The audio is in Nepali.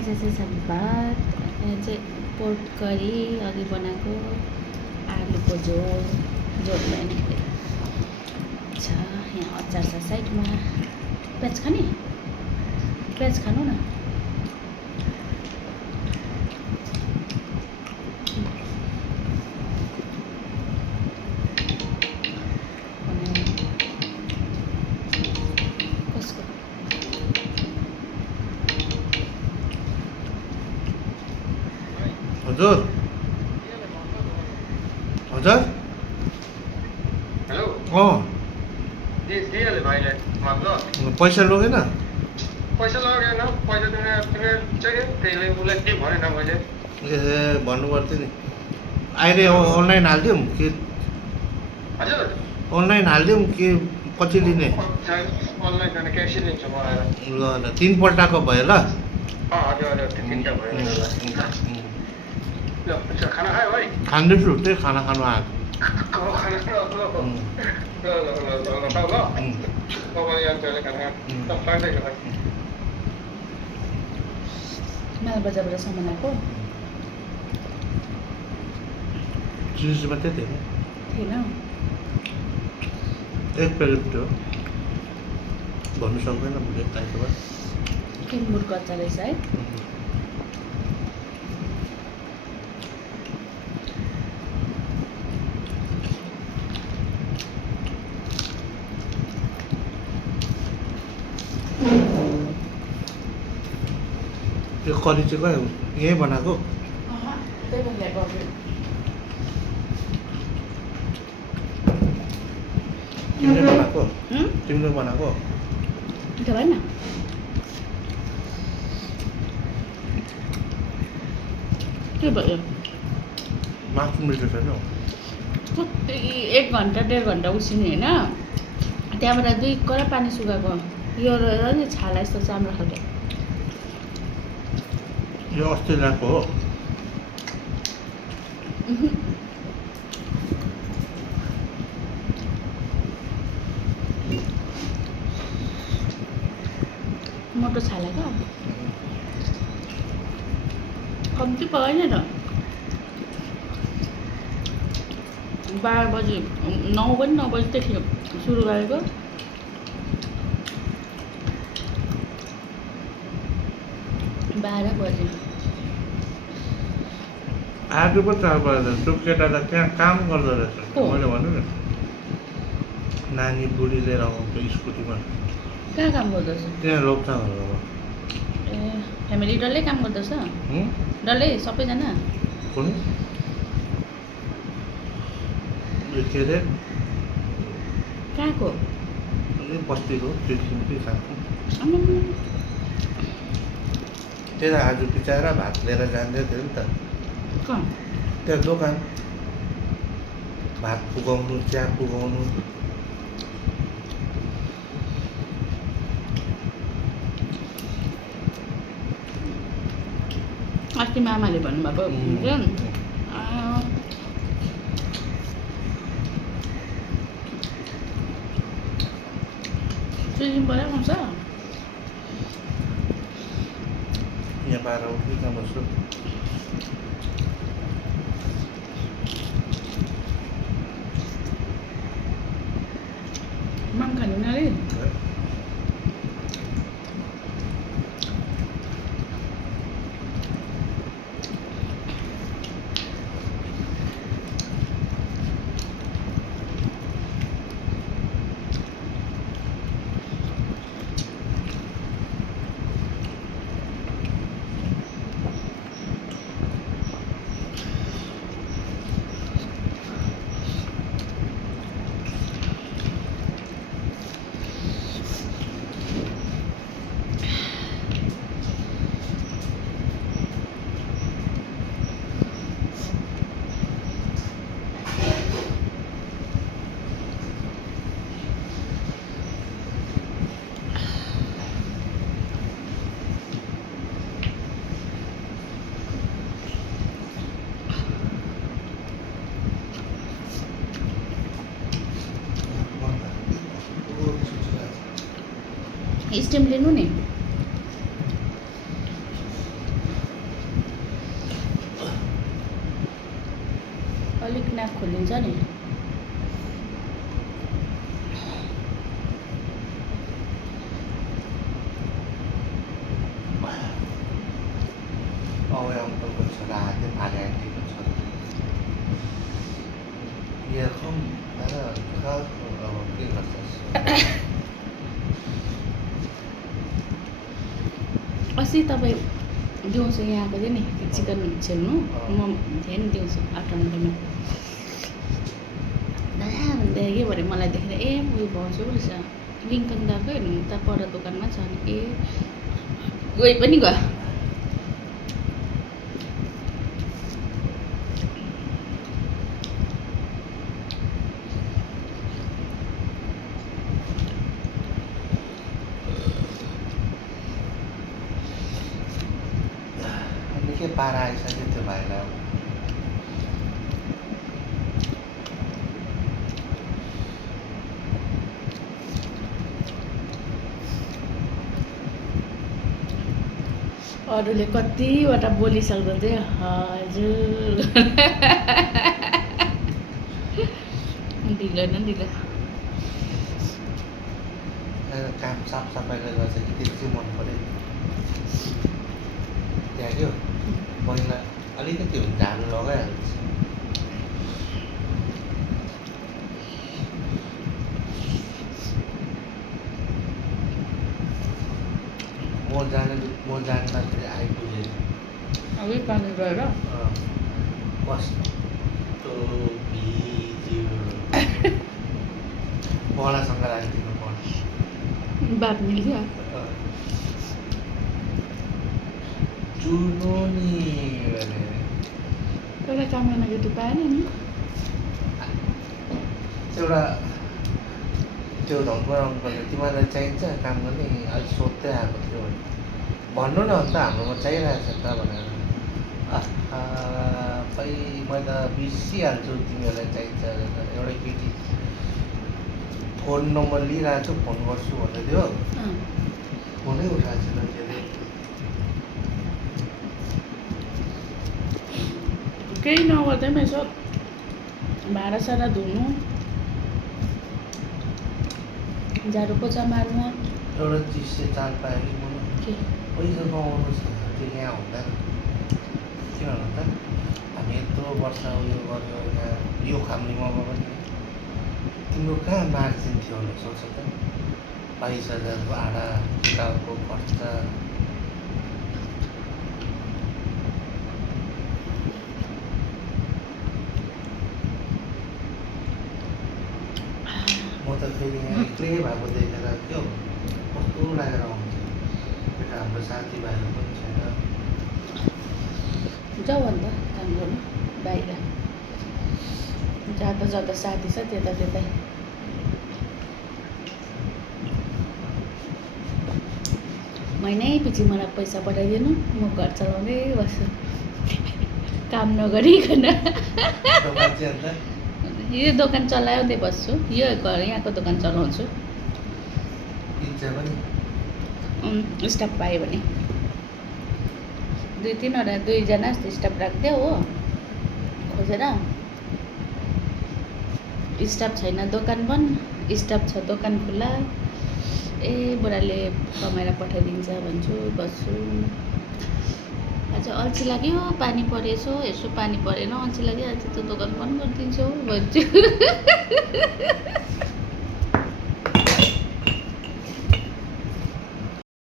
आज चाहिँ भात, यहाँ चाहिँ पोर्क करी अघि बनाएको, आलुको झोल पनि छ। यहाँ अचार छ साइडमा। प्याज खाने? प्याज खानु न। कसको? हजुर हजुर हेलो दिइहाल्यो भाइलाई माग्लो पैसा लगेन? पैसा लगेन पैसा तिमीले चाहिँ त्यसले उसलाई के भनेन मैले ए भन्नु पर्थ्यो नि। अहिले अनलाइन हालिदिउँ कि हजुर अनलाइन हालिदिउँ कि पछि लिने? अनलाइन जाने क्यासै लिन्छ म आएर ल ल 3 पल्टको भयो ल। हजुर हजुर त्यो तिनवटा भयो ल हुन्छ खाना खायो है खाँदैछु, त्यही खाना खानु आएको। खाना ल तपाईँले यहाँ पहिले खाना खाँदैछ भाइ माल बजारबाट सामान आएको चिज मात्रै थियो थिएन। एक प्लेट थियो भन्नु सक्दैन मैले आइतबार। किनबुटको अचार रहेछ है। यो करी चाहिँ कहाँ यहीँ बनाएको? त्यही भएर ल्याएको। तिमीले बनाएको? तिमीले बनाएको? मिठो भएन? के भयो? मासु मिठो छैन। कति 1 घन्टा 1.5 घन्टा उसिने होइन। त्यहाँबाट 2 कडा पानी सुकाएको। यो रहेर नि छाला यस्तो चाम्रो खालको। यो अस्ति ल्याएको हो। मोटो छाला क्या कम्ती पकाएन त। 12 बजी 9 पनि 9 बजीदेखि सुरु गरेको। बाह्र बजी आज पो 4 बजे त्यो केटा त त्यहाँ काम गर्दो रहेछ। को? मैले भन्नु नि नानी बुढी लिएर आउँछ स्कुटीमा। कहाँ काम गर्दैछ? त्यहाँ लोकसाङहरूमा। ए फ्यामिली डल्लै काम गर्दैछ? डल्लै सबैजना? कुन के अरे कहाँको? बस्तीको त्यो साथी आम्मामा। त्यही त आज बिचारा भात लिएर जाँदै थियो नि त। कहाँ? त्यहाँ दोकान भात पुगाउनु चिया पुगाउनु। अस्ति मामाले भन्नुभएको हुन्छ सिक्किम पऱ्यो आउँछ। यहाँ 12 उठ्नु कहाँ बस्छु। माम खानु न अरे। स्टिम लिनु नि नाक खोलिन्छ नि। अवे अङ्कलको छोरा हाते भाले आन्टीको छोरा यखम दादा अब के गर्छस् अस्ति तपाईँ दिउँसो यहाँ आएको थियो नि चिकन छेल्नु म थिएँ नि दिउँसो 8 घन्टामा दादा भन्दै के भने मलाई देखेर ए उयो भन्छु रहेछ लिङ्कन दाको हेर्नु उता पर दोकानमा छ नि ए गए पनि गयो निकै पारा आइसक्यो त्यो भाइलाई अरूले कतिवटा बोलिसक्दा चाहिँ हजुर ढिलो न ढिलो काम साफसफाइले गर्छ कि त्यो चाहिँ मन पऱ्यो त्यहाँ क्या पहिला अलिकति हुन्छ झाडु लगाइहाल्छ म जान्दाखेरि आइपुगेँ अघि पानी गएर कस्तो भिज्यो बडासँग राखिदिनु पर्छ बात मिल्यो चुनो नि भनेर एउटा काम गर्न केटी पाएन नि एउटा त्यो धनकुमार अङ्कलले तिमीलाई चाहिन्छ काम गर्ने अलिक सोध्दै आएको थियो भन्नु न अन्त हाम्रोमा चाहिरहेको छ त भनेर खै मैले त बिर्सिहाल्छु तिमीहरूलाई चाहिन्छ एउटा केटी फोन नम्बर लिइरहेको छु फोन गर्छु भन्दै थियो फोनै उठाएको छैन त्यसले केही नगर्दै पनि यसो भाँडासाँडा धुनु झाडु पोछा मार्नु एउटा चिज चाहिँ चाल पायो कि मलाई के पैसा कमाउनु छ त्यो यहाँ हुँदैन किन भन्नु त हामी यत्रो वर्ष उयो गर्यो यहाँ यो खामलीमा पनि तिम्रो कहाँ मार्जिन थियो होला सोच त 22,000 भाडा किताबको खर्च म त फेरि यहाँ एक्लै भएको देखेर क्या कस्तो लागेर आउँछ फेरि हाम्रो साथीभाइहरू पनि छैन जाऊ अन्त काम गर्नु बाहिर जाँदा जाँदा साथी छ त्यता त्यतै महिनै पछि मलाई पैसा पठाइदिनु म घर चलाउँदै बस्छु काम नगरिकन दोकान चाहिँ अन्त यो दोकान चलाउँदै बस्छु यो घर यहाँको दोकान चलाउँछु इच्छा पनि स्टाफ पायो भने 2-3वटा 2जना जस्तो स्टाफ राख्थ्यो हो खोजेर स्टाफ छैन दोकान बन्द स्टाफ छ दोकान खुल्ला ए बुढाले कमाएर पठाइदिन्छ भन्छु बस्छु आज अल्छी लाग्यो पानी परेछ यसो पानी परेन अल्छी लाग्यो आज त दोकान बन्द गरिदिन्छु भन्छु